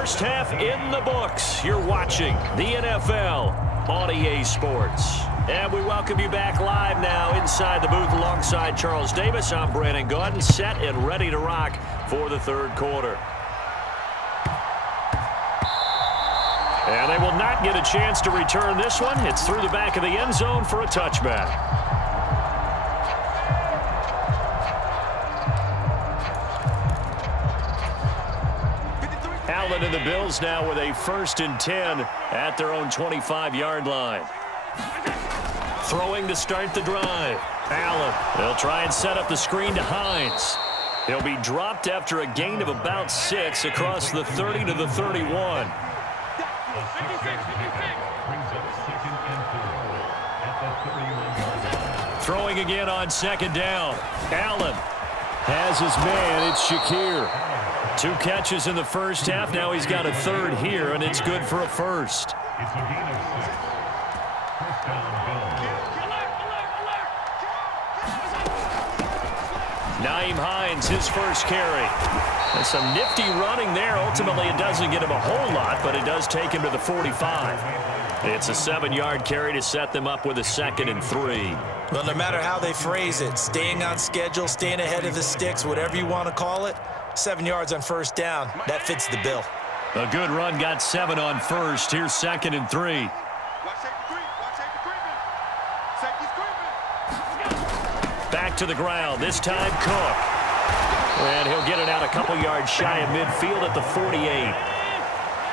First half in the books. You're watching the NFL on EA Sports. And we welcome you back live now inside the booth alongside Charles Davis. I'm Brandon Gaudin, set and ready to rock for the third quarter. And they will not get a chance to return this one. It's through the back of the end zone for a touchback. Allen and the Bills now with a 1st and 10 at their own 25-yard line. Throwing to start the drive. Allen, they'll try and set up the screen to Hines. He'll be dropped after a gain of about 6 across the 30 to the 31. Throwing again on 2nd down. Allen has his man. It's Shakir. 2 catches in the first half. Now he's got a 3rd here, and it's good for a 1st. Nyheim Hines, his first carry. And some nifty running there. Ultimately, it doesn't get him a whole lot, but it does take him to the 45. It's a 7-yard carry to set them up with a 2nd and 3. Well, no matter how they phrase it, staying on schedule, staying ahead of the sticks, whatever you want to call it, 7 yards on 1st down. That fits the bill. A good run got 7 on 1st. Here's 2nd and 3. Back to the ground. This time Cook. And he'll get it out a couple yards shy of midfield at the 48.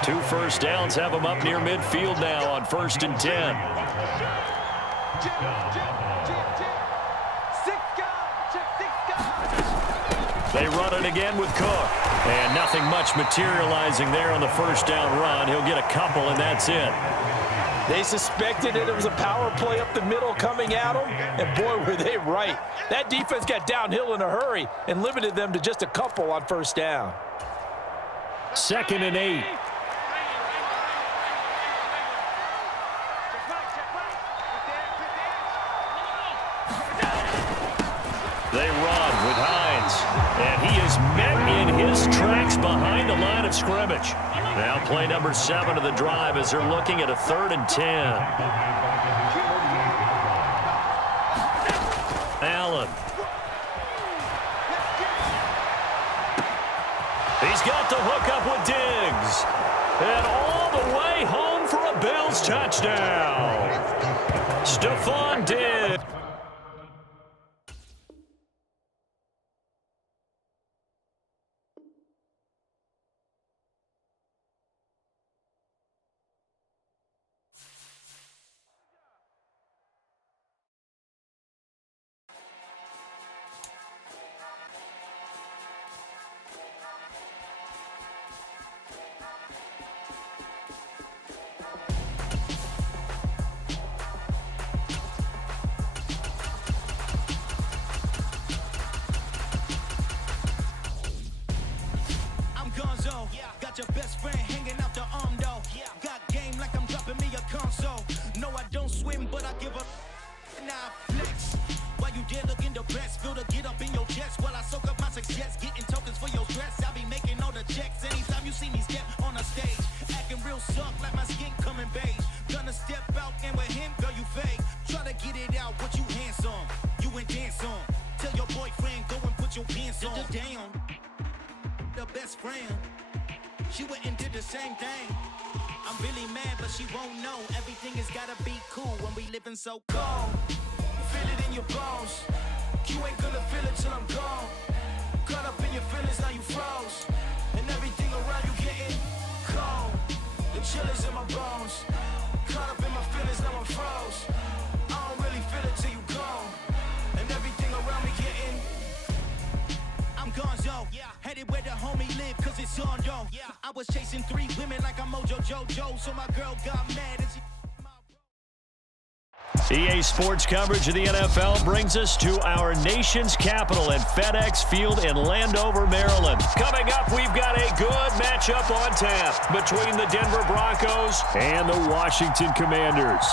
2 first downs have him up near midfield now on 1st and 10. They run it again with Cook. And nothing much materializing there on the 1st down run. He'll get a couple, and that's it. They suspected that it was a power play up the middle coming at them, and boy, were they right. That defense got downhill in a hurry and limited them to just a couple on 1st down. 2nd and 8. They run with Hines, and he is met in his tracks behind the line of scrimmage. Now play number 7 of the drive as they're looking at a 3rd and 10. Allen. He's got the hook up with Diggs. And all the way home for a Bills touchdown. Stephon Diggs. Got your best friend hanging out the arm though. Got game like I'm dropping me a console. No, I don't swim, but I give a now flex. While you there looking the best, feel to get up in your chest while I soak up my success, getting tokens for your stress. I be making all the checks anytime you see me step on a stage, acting real suck like my skin coming beige. Gonna step out and with him, girl, you fake. Try to get it out, what you handsome, you ain't dance on. Tell your boyfriend go and put your pants on. Down, the best friend. She went and did the same thing. I'm really mad, but she won't know. Everything has gotta be cool when we living so cold. Feel it in your bones. You ain't gonna feel it till I'm gone. Caught up in your feelings, now you froze. And everything around you getting cold. The chill is in my bones. Caught up in my feelings, now I'm froze. I don't really feel it till you gone. And everything around me getting I'm gonzo, headed where the homie live, cause it's on, yo. I was chasing 3 women like I'm Mojo Jojo, so my girl got mad and she... EA Sports coverage of the NFL brings us to our nation's capital at FedEx Field in Landover, Maryland. Coming up, we've got a good matchup on tap between the Denver Broncos and the Washington Commanders.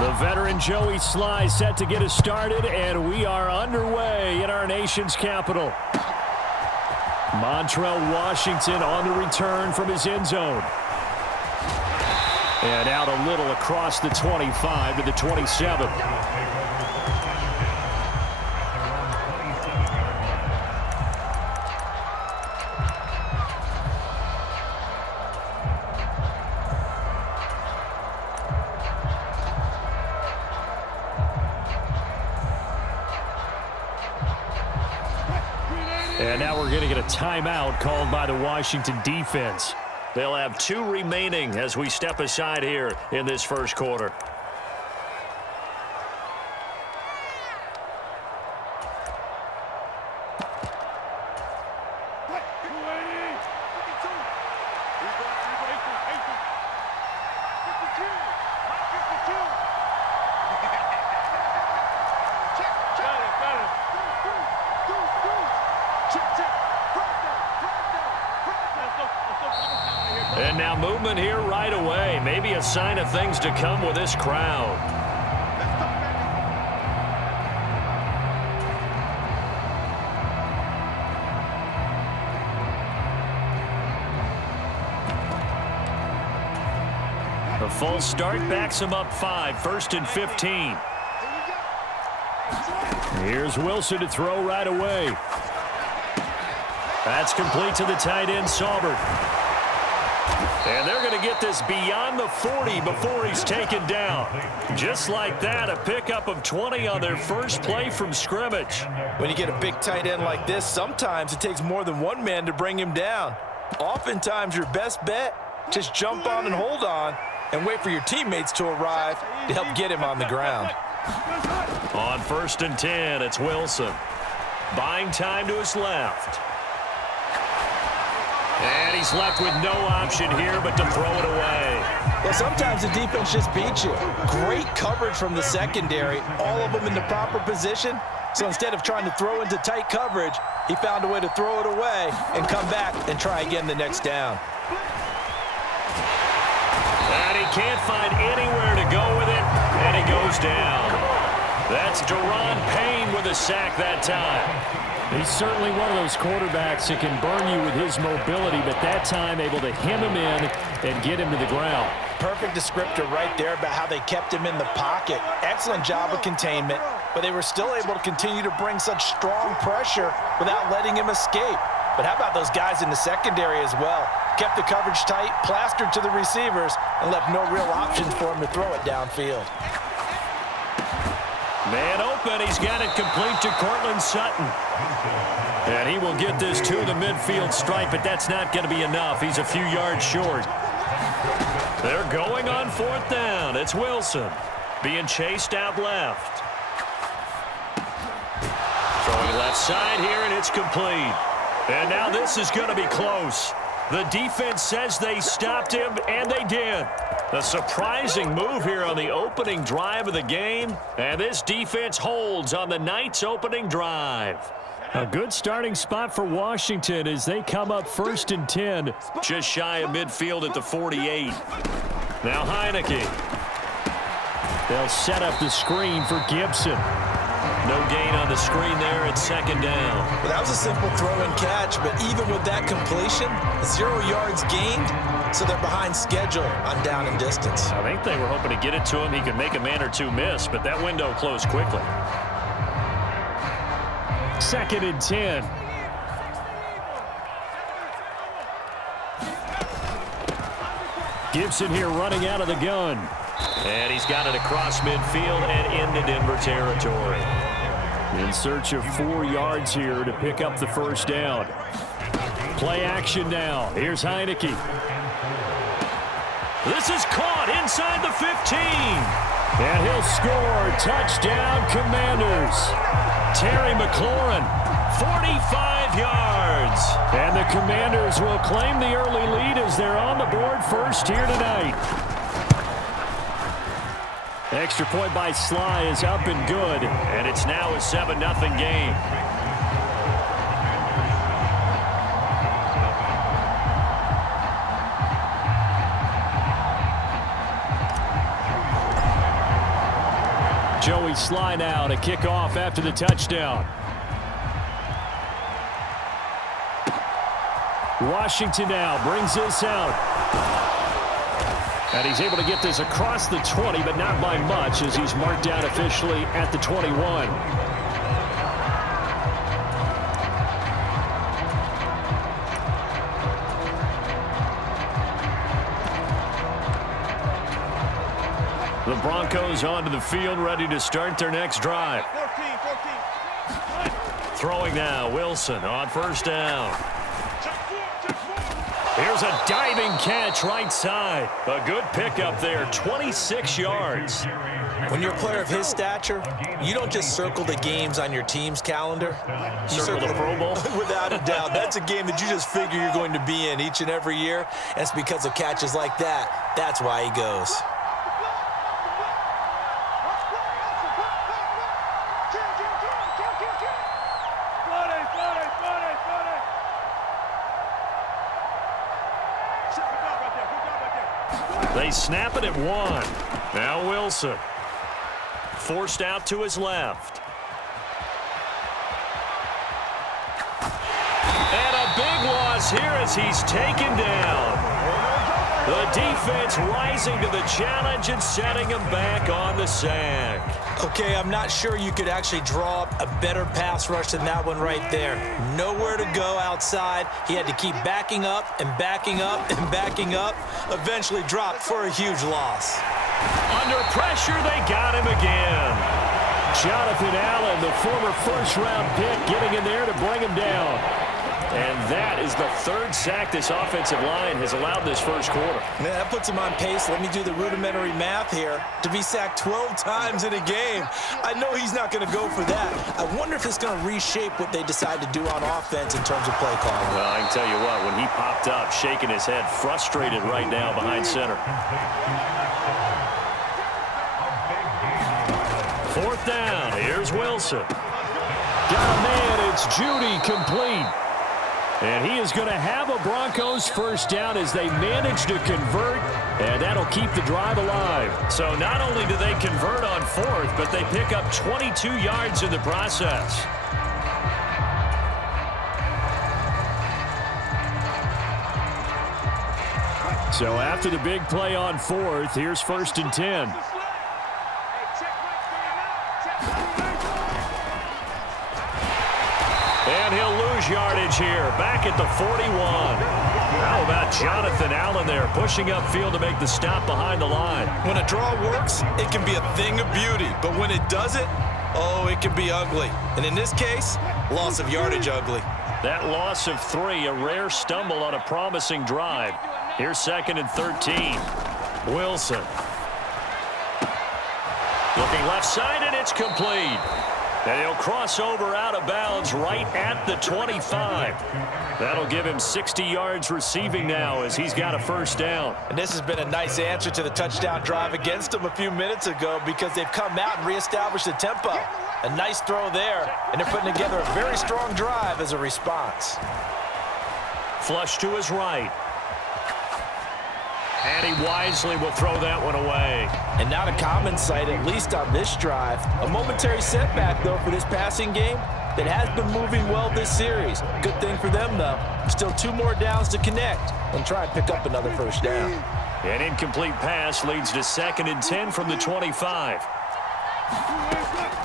The The veteran Joey Sly set to get us started, and we are underway in our nation's capital. Montrell Washington on the return from his end zone. And out a little across the 25 to the 27. And now we're going to get a timeout called by the Washington defense. They'll have 2 remaining as we step aside here in this first quarter. And now movement here right away. Maybe a sign of things to come with this crowd. A full start backs him up 5, 1st and 15. Here's Wilson to throw right away. That's complete to the tight end, Saubert. And they're going to get this beyond the 40 before he's taken down. Just like that, a pickup of 20 on their first play from scrimmage. When you get a big tight end like this, sometimes it takes more than one man to bring him down. Oftentimes, your best bet, just jump on and hold on and wait for your teammates to arrive to help get him on the ground. On 1st and 10, it's Wilson. Buying time to his left. And he's left with no option here but to throw it away. Well, sometimes the defense just beats you. Great coverage from the secondary, all of them in the proper position. So instead of trying to throw into tight coverage, he found a way to throw it away and come back and try again the next down. And he can't find anywhere to go with it, and he goes down. That's Daron Payne with a sack that time. He's certainly one of those quarterbacks that can burn you with his mobility, but that time able to hem him in and get him to the ground. Perfect descriptor right there about how they kept him in the pocket. Excellent job of containment, but they were still able to continue to bring such strong pressure without letting him escape. But how about those guys in the secondary as well? Kept the coverage tight, plastered to the receivers, and left no real options for him to throw it downfield. Man open, he's got it complete to Courtland Sutton. And he will get this to the midfield stripe, but that's not going to be enough. He's a few yards short. They're going on 4th down. It's Wilson being chased out left. Throwing left side here, and it's complete. And now this is going to be close. The defense says they stopped him, and they did. A surprising move here on the opening drive of the game, and this defense holds on the night's opening drive. A good starting spot for Washington as they come up 1st and 10. Just shy of midfield at the 48. Now Heineke. They'll set up the screen for Gibson. No gain on the screen there at 2nd down. Well, that was a simple throw and catch, but even with that completion, 0 yards gained, so they're behind schedule on down and distance. I think they were hoping to get it to him. He could make a man or two miss, but that window closed quickly. 2nd and 10. Gibson here running out of the gun. And he's got it across midfield and into Denver territory. In search of 4 yards here to pick up the 1st down. Play action now. Here's Heineke. This is caught inside the 15. And he'll score. Touchdown, Commanders. Terry McLaurin, 45 yards. And the Commanders will claim the early lead as they're on the board first here tonight. Extra point by Sly is up and good, and it's now a 7-0 game. baseline now to kick off after the touchdown. Washington now brings this out. And he's able to get this across the 20, but not by much, as he's marked down officially at the 21. The Broncos onto the field, ready to start their next drive. 14. Throwing now, Wilson on first down. Here's a diving catch right side. A good pickup there, 26 yards. When you're a player of his stature, you don't just circle the games on your team's calendar. You Circle the Pro Bowl? Without a doubt. That's a game that you just figure you're going to be in each and every year. And it's because of catches like that. That's why he goes. They snap it at 1. Now Wilson. Forced out to his left. And a big loss here as he's taken down. The defense rising to the challenge and setting him back on the sack. Okay, I'm not sure you could actually draw up a better pass rush than that one right there. Nowhere to go outside. He had to keep backing up and backing up and backing up. Eventually dropped for a huge loss. Under pressure, they got him again. Jonathan Allen, the former first-round pick, getting in there to bring him down. And that is the third sack this offensive line has allowed this first quarter. Man, that puts him on pace. Let me do the rudimentary math here. To be sacked 12 times in a game. I know he's not going to go for that. I wonder if it's going to reshape what they decide to do on offense in terms of play calling. Well, I can tell you what, when he popped up, shaking his head, frustrated right now behind center. Fourth down, here's Wilson. Got a man, it's Judy, complete. And he is going to have a Broncos first down as they manage to convert, and that'll keep the drive alive. So not only do they convert on fourth, but they pick up 22 yards in the process. So after the big play on fourth, here's 1st and 10. And he'll lose yardage here, back at the 41. How about Jonathan Allen there, pushing upfield to make the stop behind the line. When a draw works, it can be a thing of beauty. But when it doesn't, oh, it can be ugly. And in this case, loss of yardage ugly. That loss of 3, a rare stumble on a promising drive. Here's 2nd and 13. Wilson. Looking left side, and it's complete. And he'll cross over out of bounds right at the 25. That'll give him 60 yards receiving now as he's got a first down. And this has been a nice answer to the touchdown drive against them a few minutes ago because they've come out and reestablished the tempo. A nice throw there, and they're putting together a very strong drive as a response. Flush to his right. And he wisely will throw that one away. And not a common sight, at least on this drive. A momentary setback, though, for this passing game that has been moving well this series. Good thing for them, though. Still 2 more downs to connect and try and pick up another first down. An incomplete pass leads to 2nd and 10 from the 25.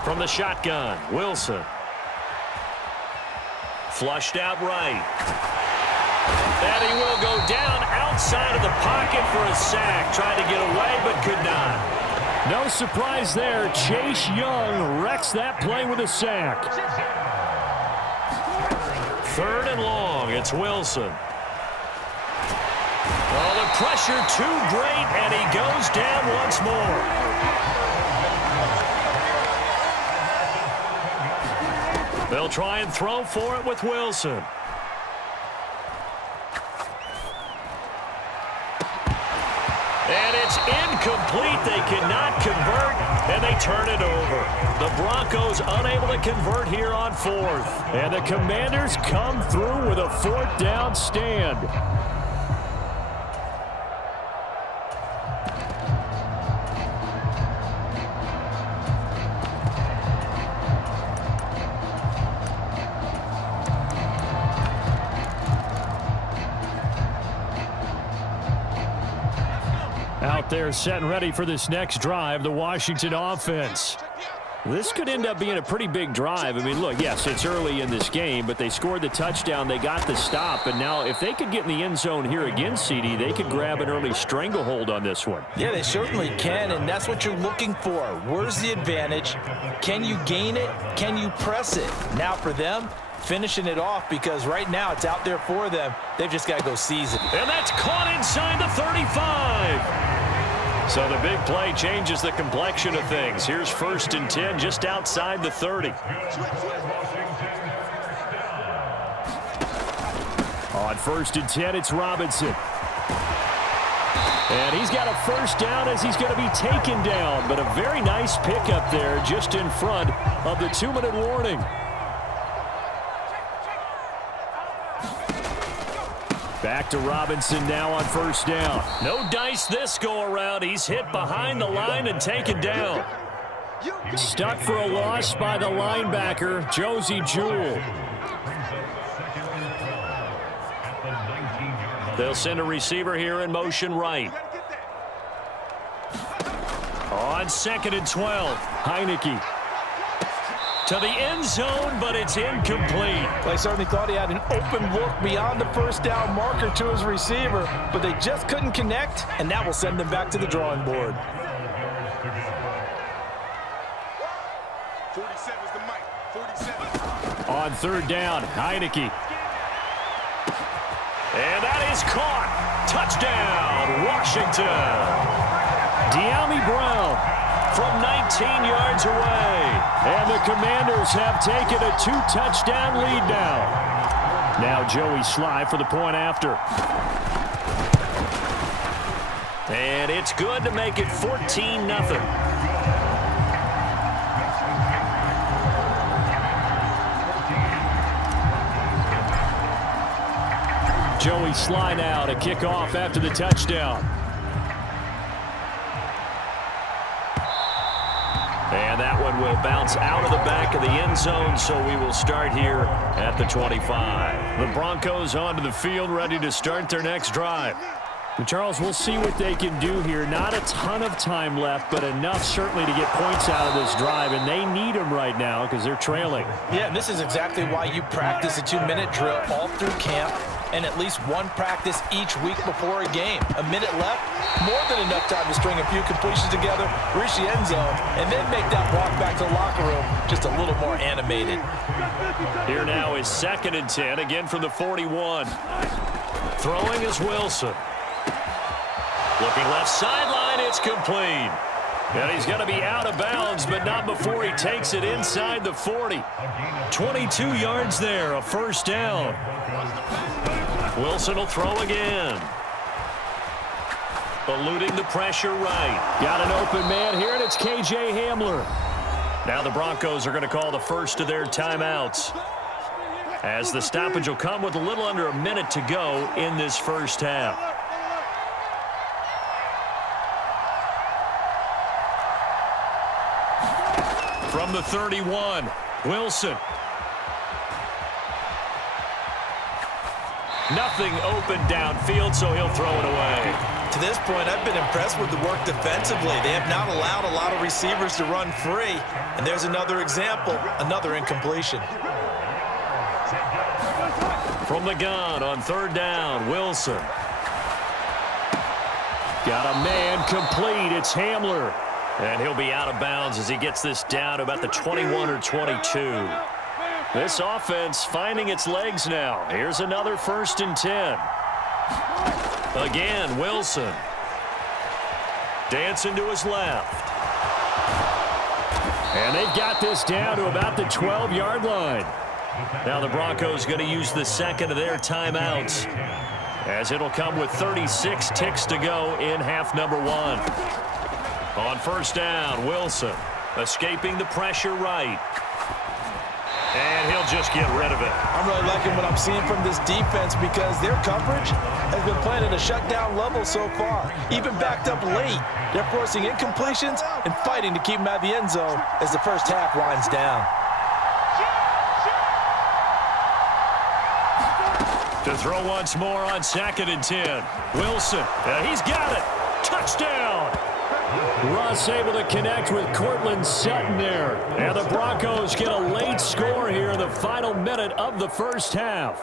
From the shotgun, Wilson. Flushed out right. And he will go down outside of the pocket for a sack. Trying to get away, but could not. No surprise there. Chase Young wrecks that play with a sack. 3rd and long. It's Wilson. Oh, the pressure too great, and he goes down once more. They'll try and throw for it with Wilson. And it's incomplete. They cannot convert, and they turn it over. The Broncos unable to convert here on 4th. And the Commanders come through with a 4th down stand. Out there setting ready for this next drive, the Washington offense. This could end up being a pretty big drive. I mean, look, yes, it's early in this game, but they scored the touchdown. They got the stop. And now if they could get in the end zone here again, CD, they could grab an early stranglehold on this one. Yeah, they certainly can, and that's what you're looking for. Where's the advantage? Can you gain it? Can you press it? Now for them, finishing it off, because right now it's out there for them. They've just got to go seize it. And that's caught inside the 35. So the big play changes the complexion of things. Here's 1st and 10 just outside the 30. On 1st and 10, it's Robinson. And he's got a first down as he's going to be taken down. But a very nice pickup there just in front of the 2-minute warning. Back to Robinson now on 1st down. No dice this go-around. He's hit behind the line and taken down. Stuck for a loss by the linebacker, Josey Jewell. They'll send a receiver here in motion right. On 2nd and 12, Heineke. To the end zone, but it's incomplete. They certainly thought he had an open look beyond the first down marker to his receiver, but they just couldn't connect, and that will send them back to the drawing board. 47's the mic. 47. On 3rd down, Heineke. And that is caught. Touchdown, Washington. Dyami Brown from 19 yards away. And the Commanders have taken a 2-touchdown lead now. Now Joey Slye for the point after. And it's good to make it 14-0. Joey Slye now to kick off after the touchdown. And that one will bounce out of the back of the end zone, so we will start here at the 25. The Broncos onto the field, ready to start their next drive. And Charles, we'll see what they can do here. Not a ton of time left, but enough certainly to get points out of this drive, and they need them right now because they're trailing. Yeah, and this is exactly why you practice a 2-minute drill all through camp, and at least one practice each week before a game. A minute left, more than enough time to string a few completions together, reach the end zone, and then make that walk back to the locker room just a little more animated. Here now is 2nd and 10, again from the 41. Throwing is Wilson. Looking left sideline, it's complete. And he's going to be out of bounds, but not before he takes it inside the 40. 22 yards there, a first down. Wilson will throw again. Eluding the pressure right. Got an open man here, and it's KJ Hamler. Now the Broncos are going to call the first of their timeouts, as the stoppage will come with a little under a minute to go in this first half. From the 31, Wilson. Nothing open downfield, so he'll throw it away. To this point, I've been impressed with the work defensively. They have not allowed a lot of receivers to run free. And there's another example, another incompletion. From the gun on 3rd down, Wilson. Got a man complete. It's Hamler. And he'll be out of bounds as he gets this down to about the 21 or 22. This offense finding its legs now. Here's another 1st and 10. Again, Wilson. Dancing to his left. And they've got this down to about the 12-yard line. Now the Broncos going to use the second of their timeouts, as it'll come with 36 ticks to go in half number 1. On 1st down, Wilson escaping the pressure right. And he'll just get rid of it. I'm really liking what I'm seeing from this defense, because their coverage has been playing at a shutdown level so far. Even backed up late, they're forcing incompletions and fighting to keep them out of the end zone as the first half winds down. To throw once more on 2nd and 10. Wilson, he's got it. Touchdown! Russ able to connect with Courtland Sutton there. And the Broncos get a late score here in the final minute of the first half.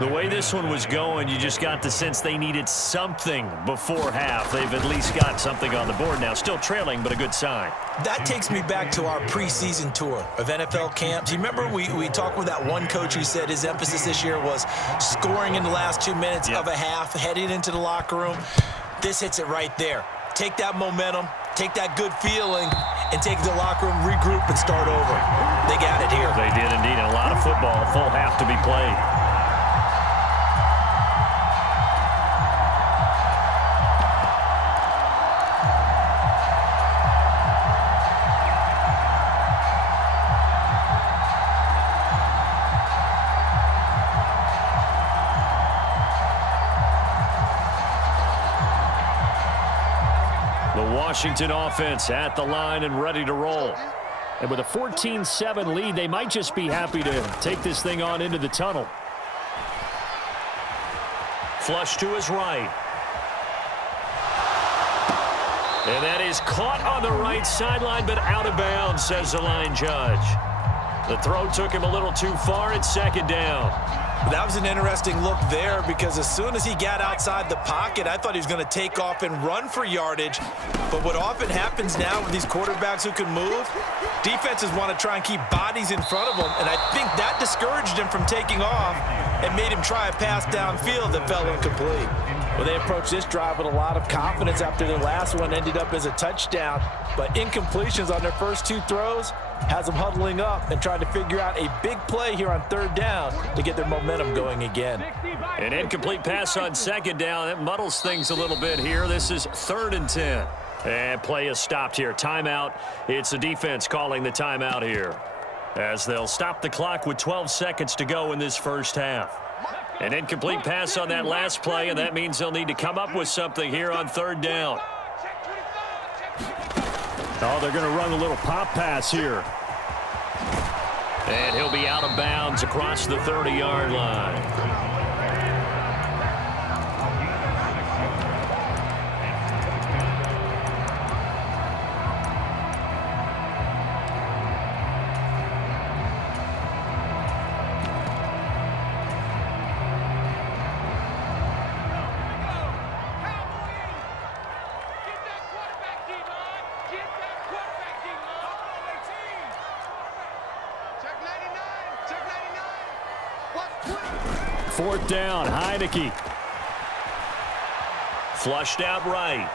The way this one was going, you just got the sense they needed something before half. They've at least got something on the board now. Still trailing, but a good sign. That takes me back to our preseason tour of NFL camps. You remember we talked with that one coach who said his emphasis this year was scoring in the last 2 minutes of a half, heading into the locker room. This hits it right there. Take that momentum, take that good feeling, and take it to the locker room, regroup, and start over. They got it here. They did indeed. A lot of football, full half to be played. Washington offense at the line and ready to roll. And with a 14-7 lead, they might just be happy to take this thing on into the tunnel. Flush to his right. And that is caught on the right sideline, but out of bounds, says the line judge. The throw took him a little too far. It's second down. That was an interesting look there because as soon as he got outside the pocket, I thought he was going to take off and run for yardage. But what often happens now with these quarterbacks who can move, defenses want to try and keep bodies in front of them, and I think that discouraged him from taking off and made him try a pass downfield that fell incomplete. Well, they approached this drive with a lot of confidence after their last one ended up as a touchdown, but incompletions on their first two throws has them huddling up and trying to figure out a big play here on third down to get their momentum going again. An incomplete pass on second down. That muddles things a little bit here. This is 3rd and 10. And play is stopped here. Timeout. It's the defense calling the timeout here, as they'll stop the clock with 12 seconds to go in this first half. An incomplete pass on that last play, and that means they'll need to come up with something here on third down. Oh, they're going to run a little pop pass here. And he'll be out of bounds across the 30-yard line. Fourth down, Heineke. Flushed out right.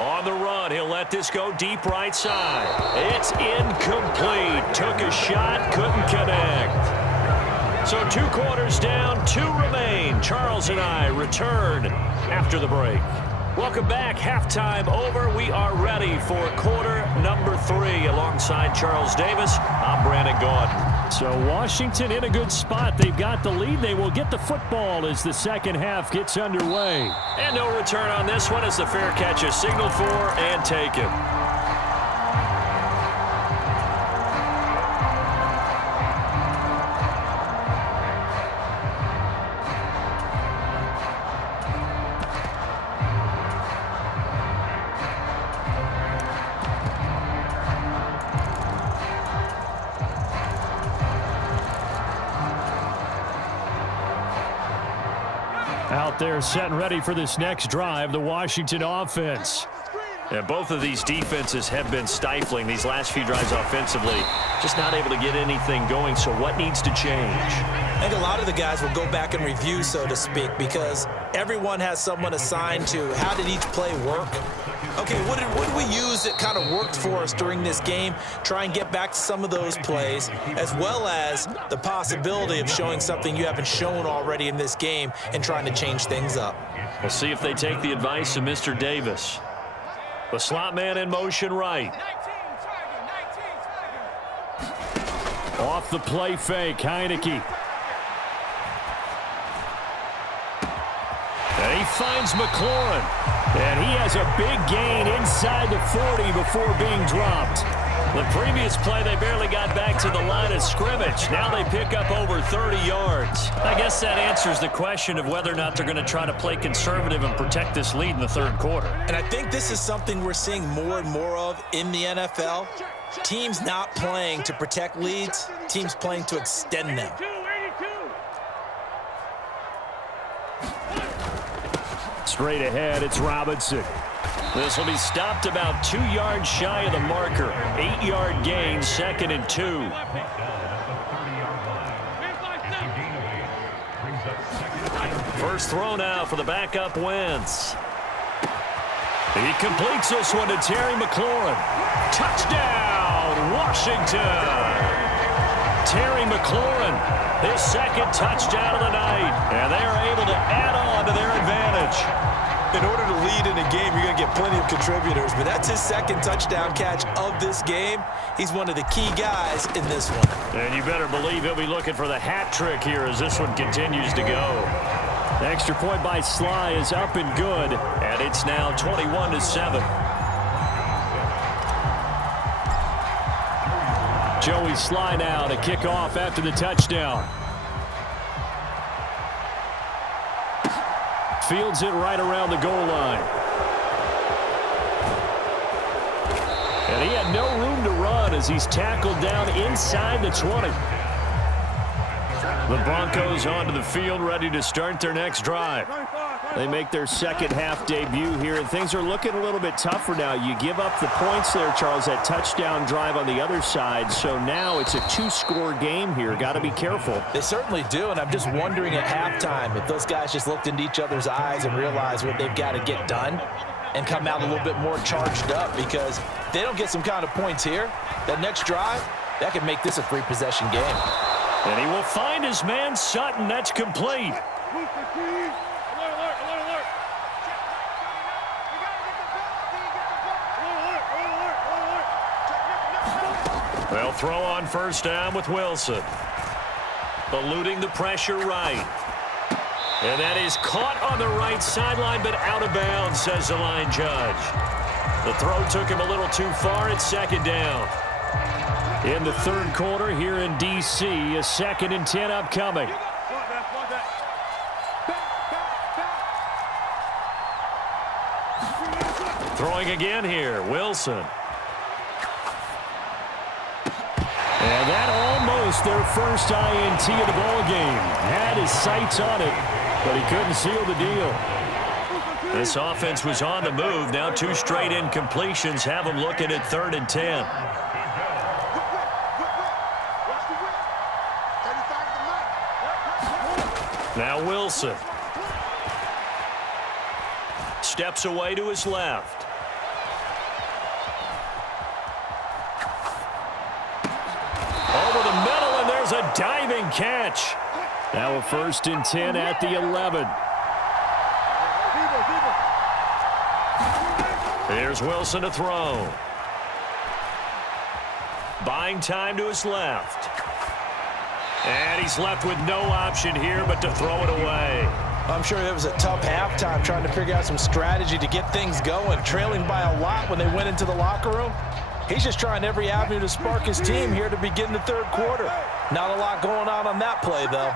On the run, he'll let this go deep right side. It's incomplete. Took a shot, couldn't connect. So 2 quarters down, 2 remain. Charles and I return after the break. Welcome back. Halftime over. We are ready for quarter number 3. Alongside Charles Davis, I'm Brandon Gaudin. So Washington in a good spot. They've got the lead. They will get the football as the second half gets underway. And no return on this one as the fair catch is signaled for and taken. Out there set and ready for this next drive, the Washington offense. And both of these defenses have been stifling these last few drives offensively. Just not able to get anything going, so what needs to change? I think a lot of the guys will go back and review, so to speak, because everyone has someone assigned to how did each play work. Okay, what did we use that kind of worked for us during this game? Try and get back to some of those plays, as well as the possibility of showing something you haven't shown already in this game and trying to change things up. We'll see if they take the advice of Mr. Davis. The slot man in motion right. Off the play fake, Heineke. And he finds McLaurin. And he has a big gain inside the 40 before being dropped. The previous play, they barely got back to the line of scrimmage. Now they pick up over 30 yards. I guess that answers the question of whether or not they're going to try to play conservative and protect this lead in the third quarter. And I think this is something we're seeing more and more of in the NFL. Teams not playing to protect leads, teams playing to extend them. Straight ahead, it's Robinson. This will be stopped about 2 yards shy of the marker. 8-yard gain, 2nd and 2. First throw now for the backup Wentz. He completes this one to Terry McLaurin. Touchdown, Washington. Terry McLaurin, his 2nd touchdown of the night. And they are able to add on to their advantage. In order to lead in a game, you're going to get plenty of contributors, but that's his 2nd touchdown catch of this game. He's one of the key guys in this one. And you better believe he'll be looking for the hat trick here as this one continues to go. The extra point by Sly is up and good, and it's now 21-7. Joey Sly now to kick off after the touchdown. Fields it right around the goal line. And he had no room to run as he's tackled down inside the 20. The Broncos onto the field, ready to start their next drive. They make their second half debut here, and things are looking a little bit tougher now. You give up the points there, Charles, that touchdown drive on the other side. So now it's a 2-score game here. Got to be careful. They certainly do, and I'm just wondering at halftime if those guys just looked into each other's eyes and realized what they've got to get done and come out a little bit more charged up, because if they don't get some kind of points here, that next drive, that could make this a 3-possession game. And he will find his man Sutton. That's complete. They'll throw on first down with Wilson. Eluding the pressure right. And that is caught on the right sideline, but out of bounds, says the line judge. The throw took him a little too far. It's 2nd down. In the third quarter here in D.C., a 2nd and 10 upcoming. Throwing again here, Wilson. And that almost their first INT of the ballgame. Had his sights on it, but he couldn't seal the deal. This offense was on the move. Now 2 straight incompletions have them looking at 3rd and 10. Now Wilson. Steps away to his left. Over the middle, and there's a diving catch. Now a 1st and 10 at the 11. Here's Wilson to throw. Buying time to his left. And he's left with no option here but to throw it away. I'm sure it was a tough halftime trying to figure out some strategy to get things going, trailing by a lot when they went into the locker room. He's just trying every avenue to spark his team here to begin the third quarter. Not a lot going on that play, though.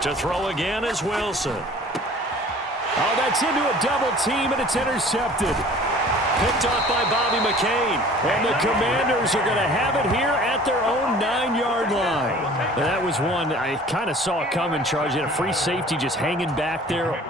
To throw again is Wilson. Oh, that's into a double team, and it's intercepted. Picked off by Bobby McCain. And the Commanders are going to have it here at their own 9-yard line. And that was one I kind of saw it coming, Charles. You had a free safety just hanging back there.